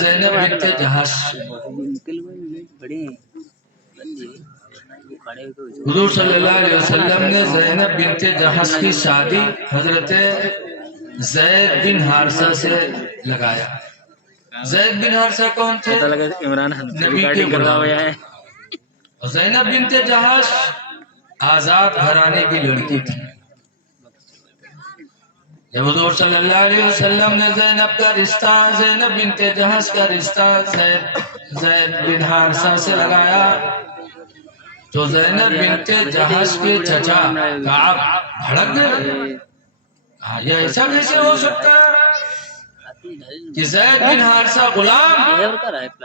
زینب بنت جہش حضور صلی اللہ علیہ وسلم نے زینب بنت جہش کی شادی حضرت زید بن حارثہ سے لگایا۔ زید بن حارثہ کون تھے؟ نبی کے غلام۔ اور زینب بنت جہش آزاد گھرانے کی لڑکی تھی۔ جب حضور صلی اللہ علیہ وسلم نے زینب بنت جہش کا رشتہ زید بن حارثہ سے لگایا تو زینب بنت جہش کے چچا کعب بھڑک گئے۔ یہ ایسا کیسے ہو سکتا ہے کہ زید بن حارثہ غلام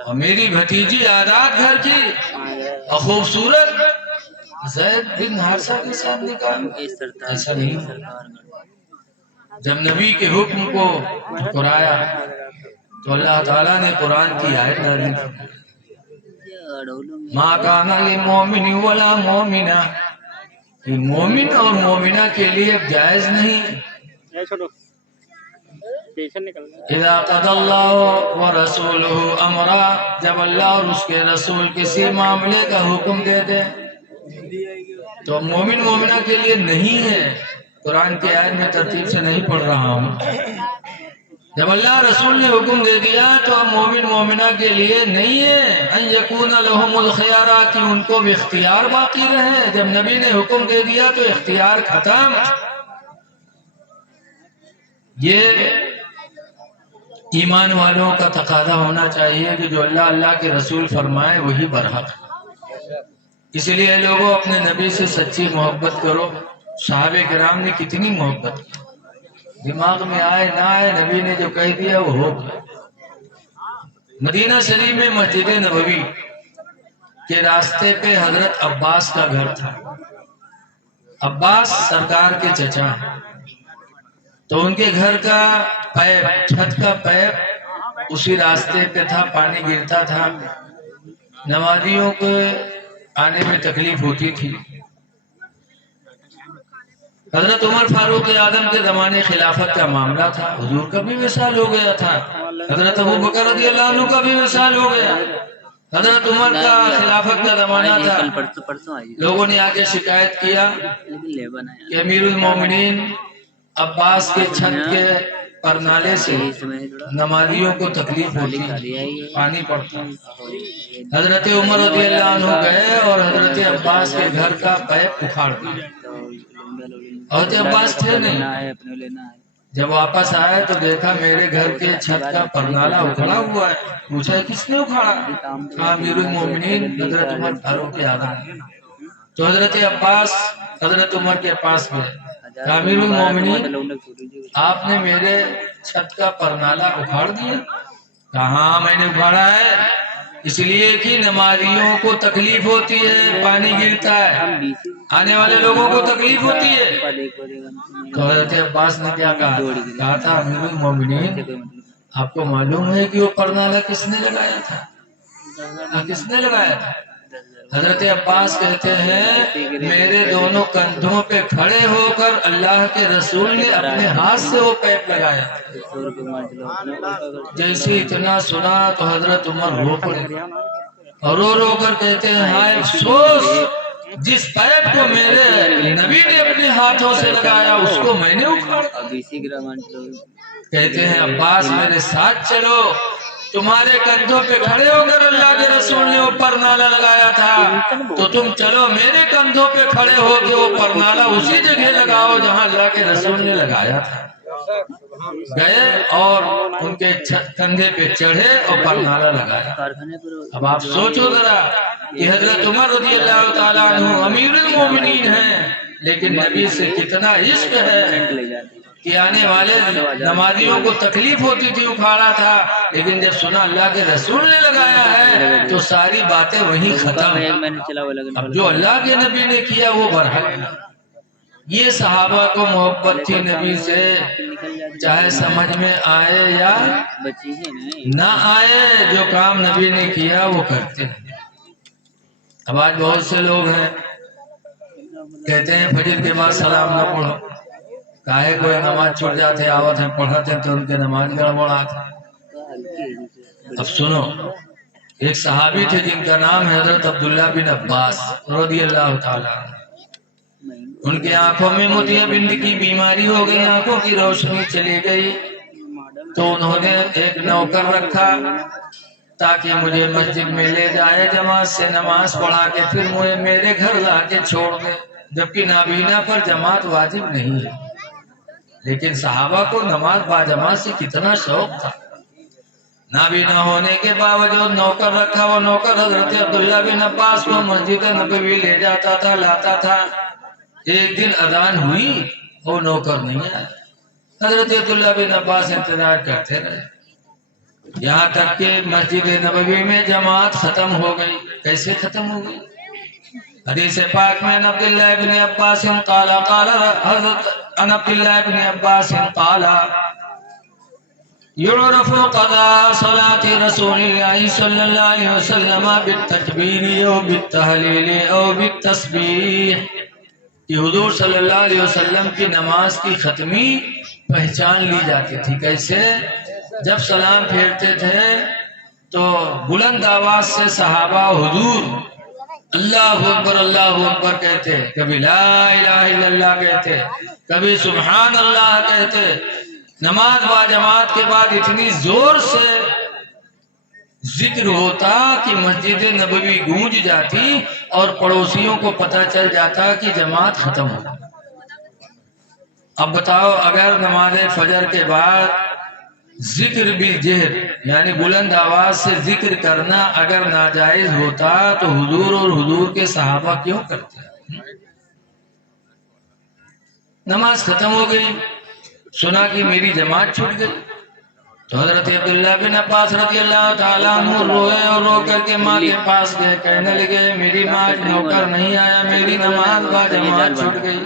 اور میری بھتیجی آزاد گھر کی اور خوبصورت زید بن حارثہ کے ساتھ نکاح؟ ایسا نہیں۔ جب نبی کے حکم کو ٹھکرایا تو اللہ تعالیٰ نے قرآن کی آیت نازل کی، ما کان للمؤمن ولا مومنہ، کہ مومن اور مومنہ کے لیے جائز نہیں اذا قضى اللہ ورسولہ امرا، جب اللہ اور اس کے رسول کسی معاملے کا حکم دے دے تو مومن مومنہ کے لیے نہیں ہے۔ قرآن کی آیت میں ترتیب سے نہیں پڑھ رہا ہوں۔ جب اللہ رسول نے حکم دے دیا تو اب مومن مومنہ کے لیے نہیں ہے ان یکون لہم الخیارہ، کہ ان کو بھی اختیار باقی رہے۔ جب نبی نے حکم دے دیا تو اختیار ختم۔ یہ ایمان والوں کا تقاضا ہونا چاہیے کہ جو اللہ کے رسول فرمائے وہی برحق ہے۔ اسی لیے لوگوں اپنے نبی سے سچی محبت کرو۔ صحابہ کرام نے کتنی محبت کی، دماغ میں آئے نہ آئے نبی نے جو کہہ دیا وہ ہو گیا۔ مدینہ شریف میں مسجد نبوی کے راستے پہ حضرت عباس کا گھر تھا۔ عباس سرکار کے چچا، تو ان کے گھر کا پیپ، چھت کا پیپ اسی راستے پہ تھا، پانی گرتا تھا، نمازیوں کو آنے میں تکلیف ہوتی تھی۔ حضرت عمر فاروق اعظم کے زمانے خلافت کا معاملہ تھا، حضور کا بھی وصال ہو گیا تھا، حضرت ابو بکر رضی اللہ عنہ کا بھی وصال ہو گیا، حضرت عمر کا خلافت کا زمانہ تھا۔ لوگوں نے آگے شکایت کیا کہ امیر المومنین عباس کے چھت کے پرنالے سے نمازیوں کو تکلیف ہوتی، پانی پڑتا۔ حضرت عمر رضی اللہ عنہ گئے اور حضرت عباس کے گھر کا پیپ اکھاڑ دیا۔ حضرت عباس تھے نہیں، جب واپس آئے تو دیکھا میرے گھر کے چھت کا پرنالہ اکھڑا ہوا ہے۔ پوچھا کس نے اکھاڑا؟ کہا امیر المومنین حضرت عمر فاروق اعظم۔ تو حضرت عباس حضرت عمر کے پاس گئے، کہا امیر المومنین آپ نے میرے چھت کا پرنالہ اکھاڑ دیا؟ کہا ہاں میں نے اکھاڑا ہے، اس لیے کہ نمازیوں کو تکلیف ہوتی ہے، پانی گرتا ہے، آنے والے لوگوں کو تکلیف ہوتی ہے۔ تو حضرت عباس نے کیا کہا تھا امیر المومنین آپ کو معلوم ہے کہ وہ پرنالہ کس نے لگایا تھا؟ کس نے لگایا تھا؟ حضرت عباس کہتے ہیں میرے دونوں کندھوں پہ کھڑے ہو کر اللہ کے رسول نے اپنے ہاتھ سے وہ پیپ لگایا۔ جیسے اتنا سنا تو حضرت عمر رو پڑے اور رو رو کر کہتے ہیں ہائے افسوس، جس پیپ کو میرے نبی نے اپنے ہاتھوں سے لگایا اس کو میں نے اکھاڑا۔ کہتے ہیں عباس میرے ساتھ چلو، تمہارے کندھوں پہ کھڑے ہو کر اللہ کے رسول نے وہ پرنالہ لگایا تھا، تو تم چلو میرے کندھوں پہ کھڑے ہو کے وہ پرنالہ اسی جگہ لگاؤ جہاں اللہ کے رسول نے لگایا تھا۔ گئے اور ان کے کندھے پہ چڑھے اور پرنالہ لگایا۔ اب آپ سوچو ذرا کہ حضرت عمر رضی اللہ تعالیٰ عنہ امیر المومنین ہیں، لیکن نبی سے کتنا عشق ہے کہ آنے والے نمازیوں کو تکلیف ہوتی تھی، اکھاڑا تھا، لیکن جب سنا اللہ کے رسول نے لگایا ہے تو ساری باتیں وہیں ختم۔ اب جو اللہ کے نبی نے کیا وہ برحق ہے۔ یہ صحابہ کو محبت تھی نبی سے، چاہے سمجھ میں آئے یا نہ آئے، جو کام نبی نے کیا وہ کرتے ہیں۔ اب آج بہت سے لوگ ہیں کہتے ہیں فجر کے بعد سلام نہ پڑھو، کاہے کوئی نماز چھوٹ جاتے آوت ہیں پڑھاتے تو ان کے نماز گڑبڑ آتے۔ اب سنو، ایک صحابی تھے جن کا نام ہے حضرت عبداللہ بن عباس رضی اللہ تعالیٰ عنہ۔ ان کے آنکھوں میں موتیا بند کی بیماری ہو گئی، آنکھوں کی روشنی چلی گئی، تو انہوں نے ایک نوکر رکھا تاکہ مجھے مسجد میں لے جائے، جماعت سے نماز پڑھا کے پھر مجھے میرے گھر لا کے چھوڑ دے، جبکہ نابینا پر جماعت واجب نہیں ہے، لیکن صحابہ کو نماز با جماعت سے کتنا شوق تھا۔ نابینا ہونے کے باوجود نوکر رکھا، وہ نوکر حضرت عبداللہ بن عباس کو مسجد نبوی لے جاتا تھا، لاتا تھا۔ ایک دن اذان ہوئی، وہ نوکر نہیں آیا، حضرت عبداللہ بن عباس انتظار کرتے رہے، یہاں تک کہ مسجد نبوی میں جماعت ختم ہو گئی۔ کیسے ختم ہو گئی؟ حدیث پاک میں عبداللہ بن عباس قال قال حضرت عبداللہ بن عباس قال يعرف قضاء صلاة رسول الله صلى الله عليه وسلم بالتكبير او بالتهليل او بالتسبيح، کہ حضور صلی اللہ علیہ وسلم کی نماز کی ختمی پہچان لی جاتی تھی۔ کیسے؟ جب سلام پھیرتے تھے تو بلند آواز سے صحابہ حضور اللہ اکبر کہتے، کبھی لا الہ الا اللہ کہتے، کبھی سبحان اللہ کہتے۔ نماز با جماعت کے بعد اتنی زور سے ذکر ہوتا کہ مسجد نبوی گونج جاتی اور پڑوسیوں کو پتہ چل جاتا کہ جماعت ختم ہو۔ اب بتاؤ، اگر نماز فجر کے بعد ذکر بالجہر یعنی بلند آواز سے ذکر کرنا اگر ناجائز ہوتا تو حضور اور حضور کے صحابہ کیوں کرتے؟ نماز ختم ہو گئی، سنا کہ میری جماعت چھوٹ گئی، تو حضرت عبداللہ بن عباس رضی اللہ تعالیٰ عنہ روئے اور رو کر کے ماں کے پاس گئے، کہنے لگے میری ماں نوکر نہیں آیا، میری نماز با جماعت چھوٹ گئی،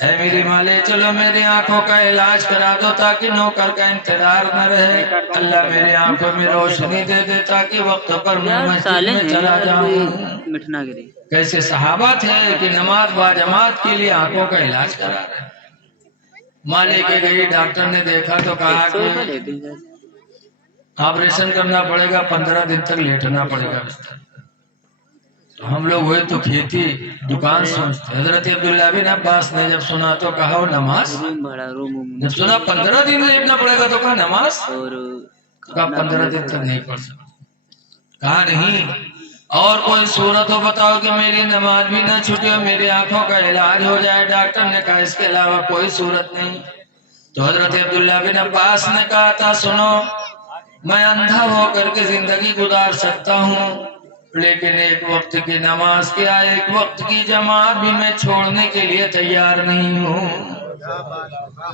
اے میری ماں لے چلو میری آنکھوں کا علاج کرا دو تاکہ نوکر کا انتظار نہ رہے، اللہ میری آنکھوں میں روشنی دے دے تاکہ وقت پر میں مسجد میں چلا جاؤں۔ کیسے صحابہ تھے کہ نماز با جماعت کے لیے آنکھوں کا علاج کرا رہے۔ ماں لے کے گئی، ڈاکٹر نے دیکھا تو کہا کہ آپریشن کرنا پڑے گا، 15 دن تک لیٹنا پڑے گا بستر۔ تو ہم لوگ ہوئے تو کھیتی دکان سوچتے۔ حضرت عبداللہ بن عباس نے جب سنا تو کہا وہ نماز، جب سنا 15 دن لیٹنا پڑے گا تو کہا نماز، کہا 15 دن تک نہیں پڑھ سکتا، کہا نہیں اور کوئی صورت ہو بتاؤ کہ میری نماز بھی نہ چھوٹے اور میری آنکھوں کا علاج ہو جائے۔ ڈاکٹر نے کہا اس کے علاوہ کوئی صورت نہیں۔ تو حضرت عبداللہ بن عباس نے کہا تھا سنو، میں اندھا ہو کر کے زندگی گزار سکتا ہوں، لیکن ایک وقت کی نماز کیا ایک وقت کی جماعت بھی میں چھوڑنے کے لیے تیار نہیں ہوں۔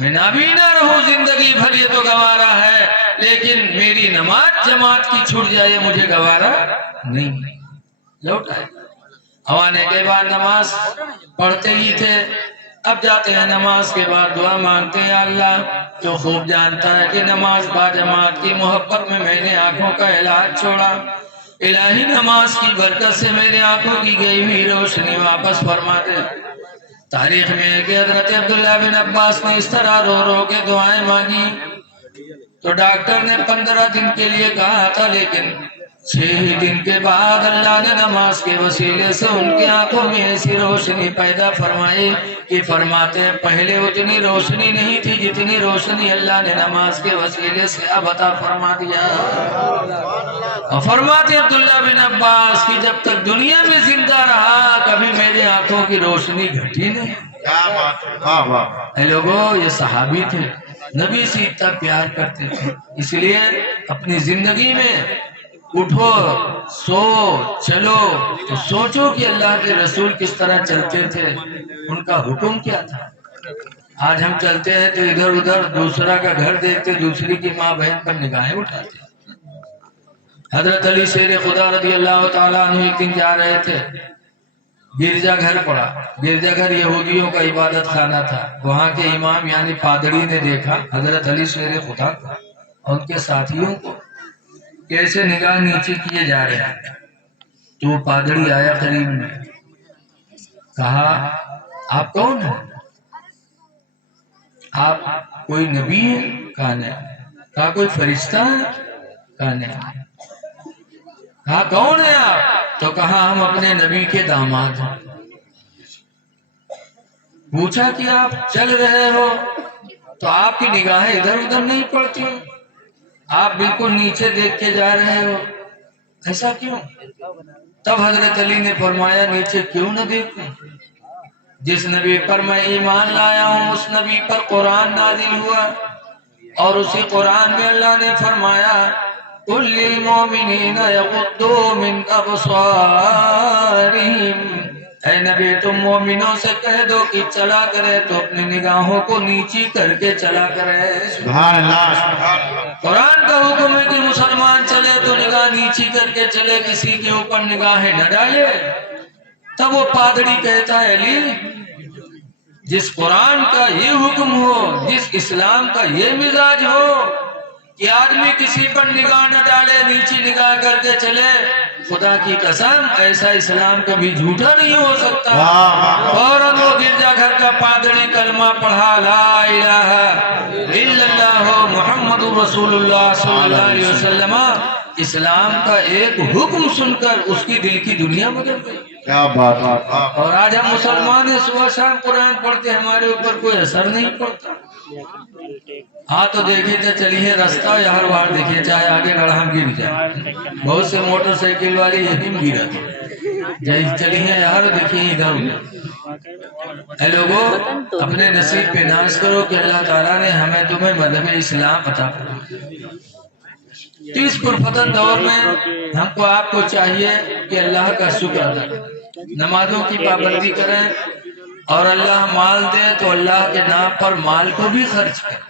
میں نابینا رہوں زندگی بھر یہ تو گوارا ہے، لیکن میری نماز جماعت کی چھوٹ جائے مجھے گوارا نہیں۔ لوٹ آئے، آنے کے بعد نماز پڑھتے ہی تھے، اب جاتے ہیں نماز کے بعد دعا مانگتے ہیں۔ اللہ جو خوب جانتا ہے کہ نماز با جماعت کی محبت میں میں نے آنکھوں کا علاج چھوڑا، الہی نماز کی برکت سے میرے آنکھوں کی گئی ہوئی روشنی واپس فرما دے۔ تاریخ میں ہے کہ حضرت عبداللہ بن عباس نے اس طرح رو رو کے دعائیں مانگی تو ڈاکٹر نے 15 دن کے لیے کہا تھا، لیکن 6 دن کے بعد اللہ نے نماز کے وسیلے سے ان کی آنکھوں میں ایسی روشنی پیدا فرمائی کہ فرماتے ہیں پہلے اتنی روشنی نہیں تھی جتنی روشنی اللہ نے نماز کے وسیلے سے اب عطا فرما دیا۔ اور فرماتے عبداللہ بن عباس کی جب تک دنیا میں زندہ رہا کبھی میری آنکھوں کی روشنی گھٹی نہیں۔ اے لوگو، یہ صحابی تھے، نبی سے اتنا پیار کرتے تھے، اس لیے اپنی زندگی میں اٹھو سو چلو تو سوچو کہ اللہ کے رسول کس طرح چلتے تھے، ان کا حکم کیا تھا۔ آج ہم چلتے ہیں تو ادھر ادھر دوسرا کا گھر دیکھتے، دوسری کی ماں بہن پر نگاہیں اٹھاتے۔ حضرت علی شیر خدا رضی اللہ تعالیٰ عنہ ایک دن جا رہے تھے، گرجا گھر پڑا۔ گرجا گھر یہودیوں کا عبادت خانہ تھا، وہاں کے امام یعنی پادری نے دیکھا حضرت علی شیر خدا کو اور ان کے ساتھیوں کو کیسے نگاہ نیچے کیے جا رہے ہیں، تو وہ پادری آیا قریب میں، کہا آپ کون ہیں؟ آپ کوئی نبی ہیں؟ کہا نہیں۔ کہا کوئی فرشتہ ہے؟ کہا نہیں. کہا کون ہے آپ؟ تو کہا ہم اپنے نبی کے داماد ہیں. پوچھا کہ آپ چل رہے ہو تو آپ کی نگاہیں ادھر ادھر نہیں پڑتی، آپ بالکل نیچے دیکھ کے جا رہے ہو، ایسا کیوں؟ تب حضرت علی نے فرمایا نیچے کیوں نہ دیکھوں، جس نبی پر میں ایمان لایا ہوں اس نبی پر قرآن نازل ہوا، اور اسی قرآن میں اللہ نے فرمایا قُلْ لِلْمُؤْمِنِينَ يَغُضُّوا مِنْ أَبْصَارِهِمْ، اے نبی تم مومنوں سے کہہ دو کہ چلا کرے تو اپنی نگاہوں کو نیچی کر کے چلا کرے. سبحان اللہ سبحان اللہ. قرآن کا حکم ہے کہ مسلمان چلے تو نگاہ نیچی کر کے چلے، کسی کے اوپر نگاہیں نہ ڈالے. تب وہ پادری کہتا ہے علی جس قرآن کا یہ حکم ہو، جس اسلام کا یہ مزاج ہو کہ آدمی کسی پر نگاہ نہ ڈالے، نیچی نگاہ کر کے چلے، خدا کی قسم ایسا اسلام کبھی جھوٹا نہیں ہو سکتا. فوراً وہ گرجا گھر کا پادری کلمہ پڑھا لا الہ الا اللہ محمد رسول اللہ صلی اللہ علیہ وسلم. اسلام کا ایک حکم سن کر اس کی دل کی دنیا بدل گئی. کیا بات ہے. اور آج ہم مسلمان ہیں صبح شام قرآن پڑھتے ہیں، ہمارے اوپر کوئی اثر نہیں پڑتا. ہاں تو دیکھیے تو چلیے رستہ یا ہر بار دیکھیے چاہے آگے گڑھا گر جائے، بہت سے موٹر سائیکل والے یہی گرا چلیے یار دیکھیے ادھر. اے لوگوں اپنے نصیب پہ ناز کرو کہ اللہ تعالیٰ نے ہمیں تمہیں مذہب اسلام عطا فرمایا. تو اس پرفتن دور میں ہم کو آپ کو چاہیے کہ اللہ کا شکر ادا کریں، نمازوں کی پابندی کریں، اور اللہ مال دے تو اللہ کے نام پر مال کو بھی خرچ کریں.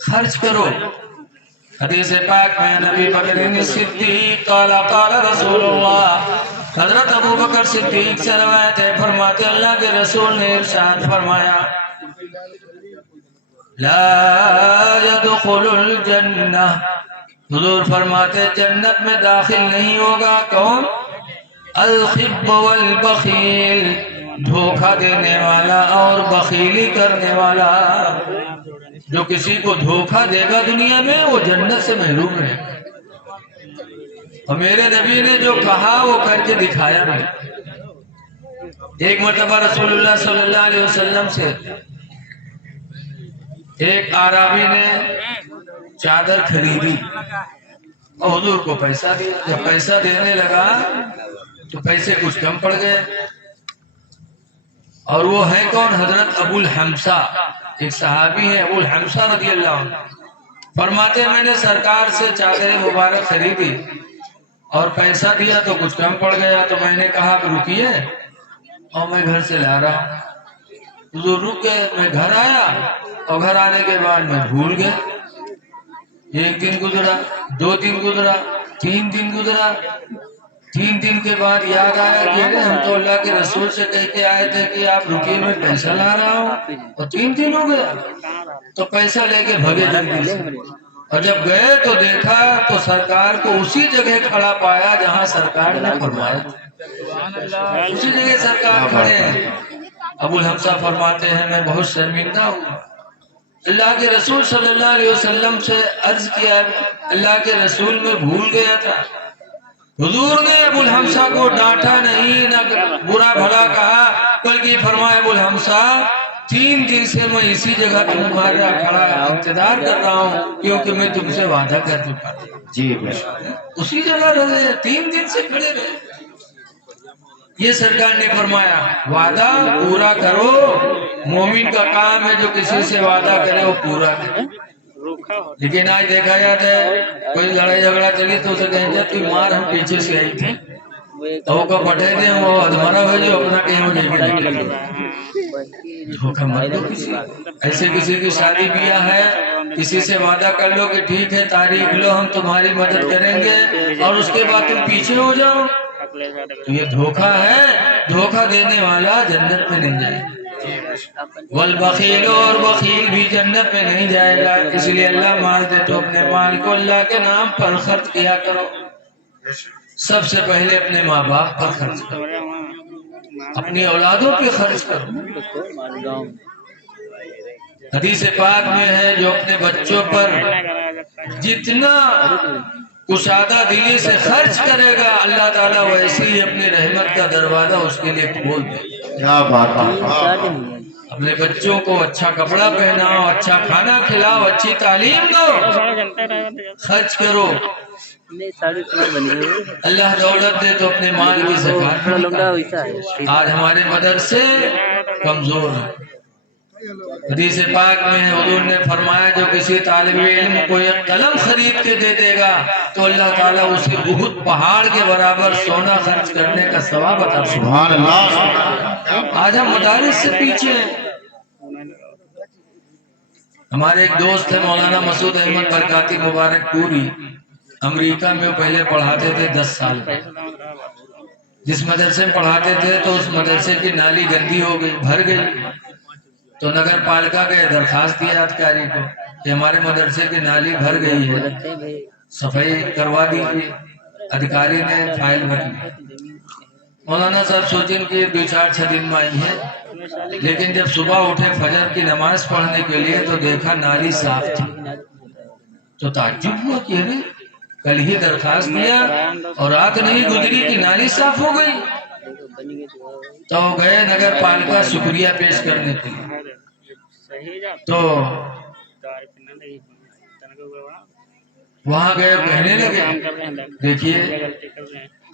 خرچ کرو. حدیث پاک میں نبی بکر صدیق قال قال رسول اللہ، حضرت ابو بکر صدیق سے روایت ہے، فرماتے اللہ کے رسول نے ارشاد فرمایا لا يدخل الجنہ، حضور فرماتے جنت میں داخل نہیں ہوگا کون؟ الخب والبخیل، دھوکہ دینے والا اور بخیلی کرنے والا. جو کسی کو دھوکہ دے گا دنیا میں وہ جنت سے محروم رہے گا. اور میرے نبی نے جو کہا وہ کر کے دکھایا نہیں. ایک مرتبہ رسول اللہ صلی اللہ علیہ وسلم سے ایک عربی نے چادر خریدی اور حضور کو پیسہ دیا. جب پیسہ دینے لگا تو پیسے کچھ کم پڑ گئے. اور وہ ہے کون؟ حضرت ابو الحمصہ، ایک صحابی ہے ابو الحمصہ رضی اللہ عنہ. فرماتے میں نے سرکار سے چادر مبارک خریدی اور پیسہ دیا تو کچھ کم پڑ گیا، تو میں نے کہا کہ رکیے اور میں گھر سے لا رہا ہوں. حضور رک گئے، میں گھر آیا اور گھر آنے کے بعد میں بھول گیا. ایک دن گزرا، 2 دن گزرا، 3 دن گزرا. 3 دن کے بعد یاد آیا کہ ہم تو اللہ کے رسول سے کہہ کے آئے تھے کہ آپ رکیے میں پیسہ لا رہا ہوں، اور 3 دن ہو گیا. تو پیسہ لے کے بھگے جلدی سے، اور جب گئے تو دیکھا تو سرکار کو اسی جگہ کھڑا پایا جہاں سرکار نے فرمایا. اسی جگہ سرکار کھڑے ہیں. ابو الحمصہ فرماتے ہیں میں بہت شرمندہ ہوں. اللہ کے رسول صلی اللہ علیہ وسلم سے عرض کیا اللہ کے رسول میں بھول گیا تھا. حضور نے ابو الحمصہ کو ڈانٹا نہیں، نہ برا بھلا کہا، بلکہ فرمایا ابو الحمصہ 3 دن سے میں اسی جگہ تمہارا کھڑا انتظار کر رہا ہوں کیونکہ میں تم سے وعدہ کر چکا تھا. جی اسی جگہ رہے، 3 دن سے کھڑے رہے. یہ سرکار نے فرمایا وعدہ پورا کرو، مومن کا کام ہے جو کسی سے وعدہ کرے وہ پورا کرے. لیکن آج دیکھا جاتا ہے کوئی لڑائی جھگڑا چلی تو اسے کہیں جا تو مار ہم پیچھے سے آئی تھی تو وہ پٹھے دیں وہ ادھمارا ہو جو اپنا کہیں وہ لے کے نکل گئے. دھوکہ مت دو کسی. ایسے کسی کی شادی بیاہ ہے کسی سے وعدہ کر لو کہ ٹھیک ہے تاریخ لو ہم تمہاری مدد کریں گے اور اس کے بعد تم پیچھے ہو جاؤ تو یہ دھوکہ ہے. دھوکہ دینے والا جنت میں نہیں جائے گا. والبخیل، اور بخیل بھی جنت میں نہیں جائے گا. اس لیے اللہ مال دے تو اپنے مال کو اللہ کے نام پر خرچ کیا کرو. سب سے پہلے اپنے ماں باپ پر خرچ کرو، اپنی اولادوں پہ خرچ کرو. حدیث پاک میں ہے جو اپنے بچوں پر جتنا کشادہ دلی سے خرچ کرے گا اللہ تعالیٰ ویسے ہی اپنی رحمت کا دروازہ اس کے لیے کھول دے گا۔ کیا بات ہے، اپنے بچوں کو اچھا کپڑا پہناؤ، اچھا کھانا کھلاؤ، اچھی تعلیم دو، خرچ کرو۔ اللہ دولت دے تو اپنے مال کی زکات۔ آج ہمارے مدرسے کمزور ہیں۔ حدیث پاک میں حضور نے فرمایا جو کسی طالب علم کو ایک قلم خرید کے دے دے گا تو اللہ تعالیٰ اسے بہت پہاڑ کے برابر سونا خرچ کرنے کا ثواب عطا فرمائے۔ سبحان اللہ۔ آج ہم مدارس سے پیچھے ہیں۔ ہمارے ایک دوست ہے مولانا مسعود احمد برکاتی مبارک پوری، امریکہ میں وہ پہلے پڑھاتے تھے 10 سال۔ جس مدرسے میں پڑھاتے تھے تو اس مدرسے کی نالی گندی ہو گئی، بھر گئی، تو نگر پالکا کے درخواست دیا ادھکاری کو کہ ہمارے مدرسے کی نالی بھر گئی ہے، صفائی کروا دیجیے۔ ادھکاری نے فائل بھر لی۔ مولانا صاحب سوچیں کہ 2-4 دن میں آئی ہے، لیکن جب صبح اٹھے فجر کی نماز پڑھنے کے لیے تو دیکھا نالی صاف تھی، تو تعجب ہوا کہ ارے کل ہی درخواست دیا اور رات نہیں گزری کہ نالی صاف ہو گئی۔ تو گئے نگر پالکا شکریہ پیش کرنے کے لیے، تو وہاں گئے کہنے لگے دیکھیے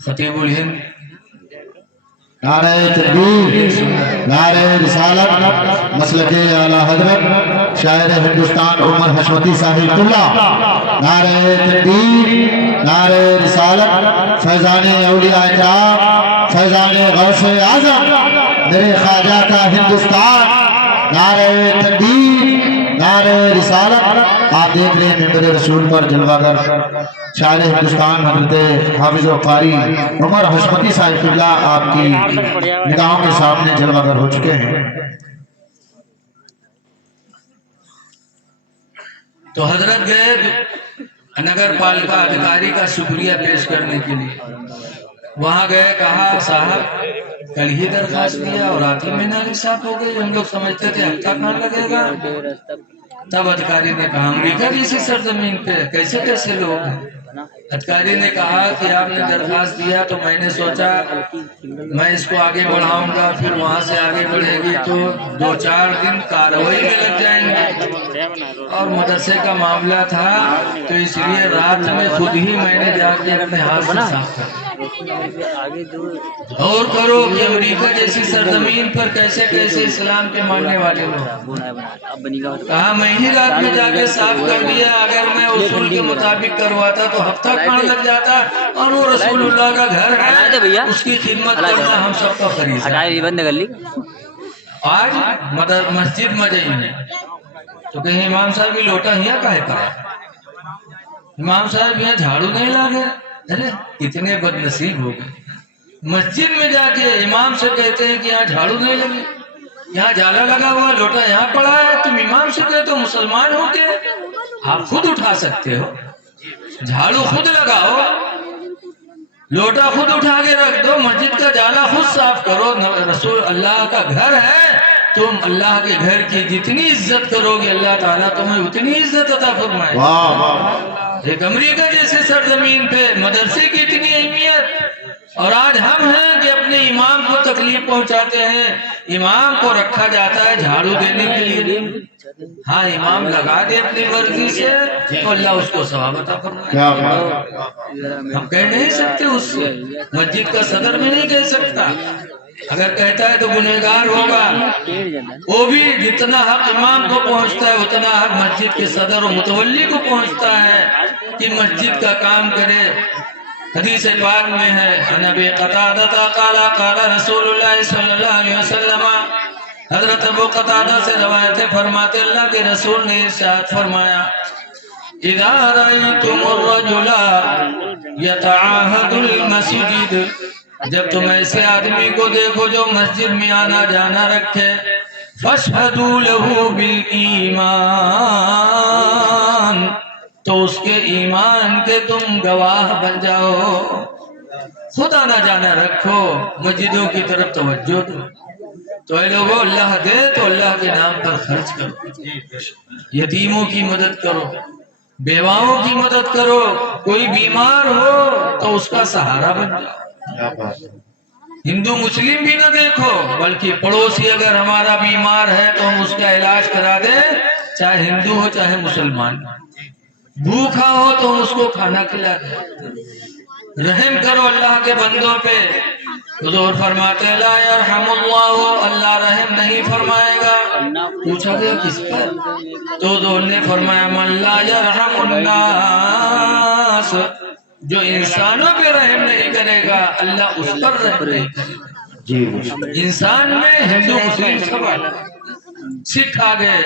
خطیب الہند نعرہ تکبیر، نعرہ رسالت، مسلک اعلیٰ حضرت شاعر ہندوستان عمر حشمتی صاحب اللہ، نعرہ تکبیر، نعرہ رسالت، فیضان اولیاء کرام، فیضان غوث اعظم میرے خواجہ کا ہندوستان، نعرہ تکبیر، نعرہ رسالت۔ آپ دیکھ رہے ہیں ممبر رسول پر جلوہ گر شاعر ہندوستان حضرت حافظ و قاری عمر حشمتی صاحب قبلہ آپ کی نگاہوں کے سامنے جلوہ گر ہو چکے ہیں۔ تو حضرت گئے نگر پالکا ادھکاری کا شکریہ پیش کرنے کے لیے، وہاں گئے، کہا صاحب کل ہی درخواست دیا اور رات ہی میں نالی صاف ہو گئی، ہم لوگ سمجھتے تھے ہفتہ کھان لگے گا۔ تب ادھکاری نے کہا امریکہ جیسی سرزمین پہ کیسے لوگ ہیں؟ ادھکاری نے کہا کہ آپ نے درخواست دیا تو میں نے سوچا میں اس کو آگے بڑھاؤں گا، پھر وہاں سے آگے بڑھے گی تو 2-4 دن کارروائی میں لگ جائیں گے، اور مدرسے کا معاملہ تھا تو اس لیے رات میں خود ہی میں نے جا کے اپنے ہاتھ سے صاف کر اور کرو کہ امریکہ جیسی سرزمین پر کیسے اسلام کے ماننے والے لوگ۔ کہا میں ہی رات میں جا کے صاف کر دیا، اگر میں اصول کے مطابق کرواتا تو ہفتہ کھان لگ جاتا، اور وہ رسول اللہ کا گھر ہے، اس کی خدمت کرنا ہم سب کا فریضہ ہے۔ آج مسجد میں جائیں تو کہیں امام صاحب یہ لوٹا ہیا کہے کہا، امام صاحب یہاں جھاڑو نہیں لاگے، ارے کتنے بد نصیب ہو گئے۔ مسجد میں جا کے امام سے کہتے ہیں کہ یہاں جھاڑو نہیں لگی، یہاں جالا لگا ہوا، لوٹا یہاں پڑا ہے، تم امام سے کہتے ہو مسلمان ہو کے آپ خود اٹھا سکتے ہو، جھاڑو خود لگاؤ، لوٹا خود اٹھا کے رکھ دو، مسجد کا جالا خود صاف کرو، رسول اللہ کا گھر ہے، تم اللہ کے گھر کی جتنی عزت کرو گے اللہ تعالیٰ تمہیں اتنی عزت عطا فرمائے۔ ایک امریکہ جیسے سرزمین پہ مدرسے کی اتنی اہمیت، اور آج ہم ہیں کہ اپنے امام کو تکلیف پہنچاتے ہیں، امام کو رکھا جاتا ہے جھاڑو دینے کے لیے، ہاں امام لگا دے اپنی مرضی سے تو اللہ اس کو ثواب عطا فرمائے۔ ہم کہہ نہیں سکتے، اس مسجد کا صدر میں نہیں کہہ سکتا، اگر کہتا ہے تو گنہگار ہوگا، وہ بھی جتنا حق امام کو پہنچتا ہے اتنا حق مسجد کے صدر و متولی کو پہنچتا ہے کہ مسجد کا کام کرے۔ حدیث پاک میں ہے عن ابی قتادہ قال قال رسول اللہ صلی اللہ علیہ وسلم، حضرت ابو قتادہ سے روایت ہے، فرماتے اللہ کے رسول نے ارشاد فرمایا اذا رأيتم الرجل يتعاهد المسجد، جب تم ایسے آدمی کو دیکھو جو مسجد میں آنا جانا رکھے، فاشهدوا له بالایمان، تو اس کے ایمان کے تم گواہ بن جاؤ۔ خدا نہ جانا رکھو، مسجدوں کی طرف توجہ دو. تو اے لوگوں، اللہ دے تو اللہ کے نام پر خرچ کرو، یتیموں کی مدد کرو، بیواؤں کی مدد کرو، کوئی بیمار ہو تو اس کا سہارا بن جاؤ. ہندو مسلم بھی نہ دیکھو، بلکہ پڑوسی اگر ہمارا بیمار ہے تو ہم اس کا علاج کرا دیں، چاہے ہندو ہو چاہے مسلمان. بھوکا ہو تو ہم اس کو کھانا کھلا دیں. رحم کرو اللہ کے بندوں پہ. حضور فرماتے لا یرحم اللہ، اللہ رحم نہیں فرمائے گا. پوچھا گیا کس پر؟ تو حضور نے فرمایا من لا یرحم الناس، جو انسانوں پہ رحم نہیں کرے گا اللہ اس پر رحم نہیں کرے گا. جی انسان میں ہندو مسلم سب آ گئے، سکھ آ گئے،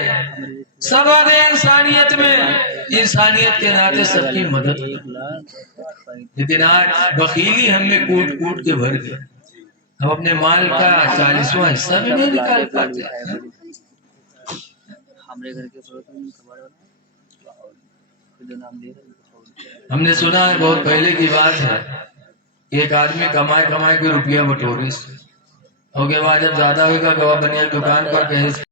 سب آ گئے انسانیت میں. انسانیت کے ناطے سب کی مدد کریں. لیکن آج بخیلی ہم میں کوٹ کوٹ کے بھر گئے. ہم اپنے مال کا 40واں حصہ بھی نہیں نکال پاتے. ہم نے سنا ہے بہت پہلے کی بات ہے، ایک آدمی کمائے کے روپیہ بٹورے سے، اور کے بعد جب زیادہ ہوگا گواہ بنیا دکان پر کہیں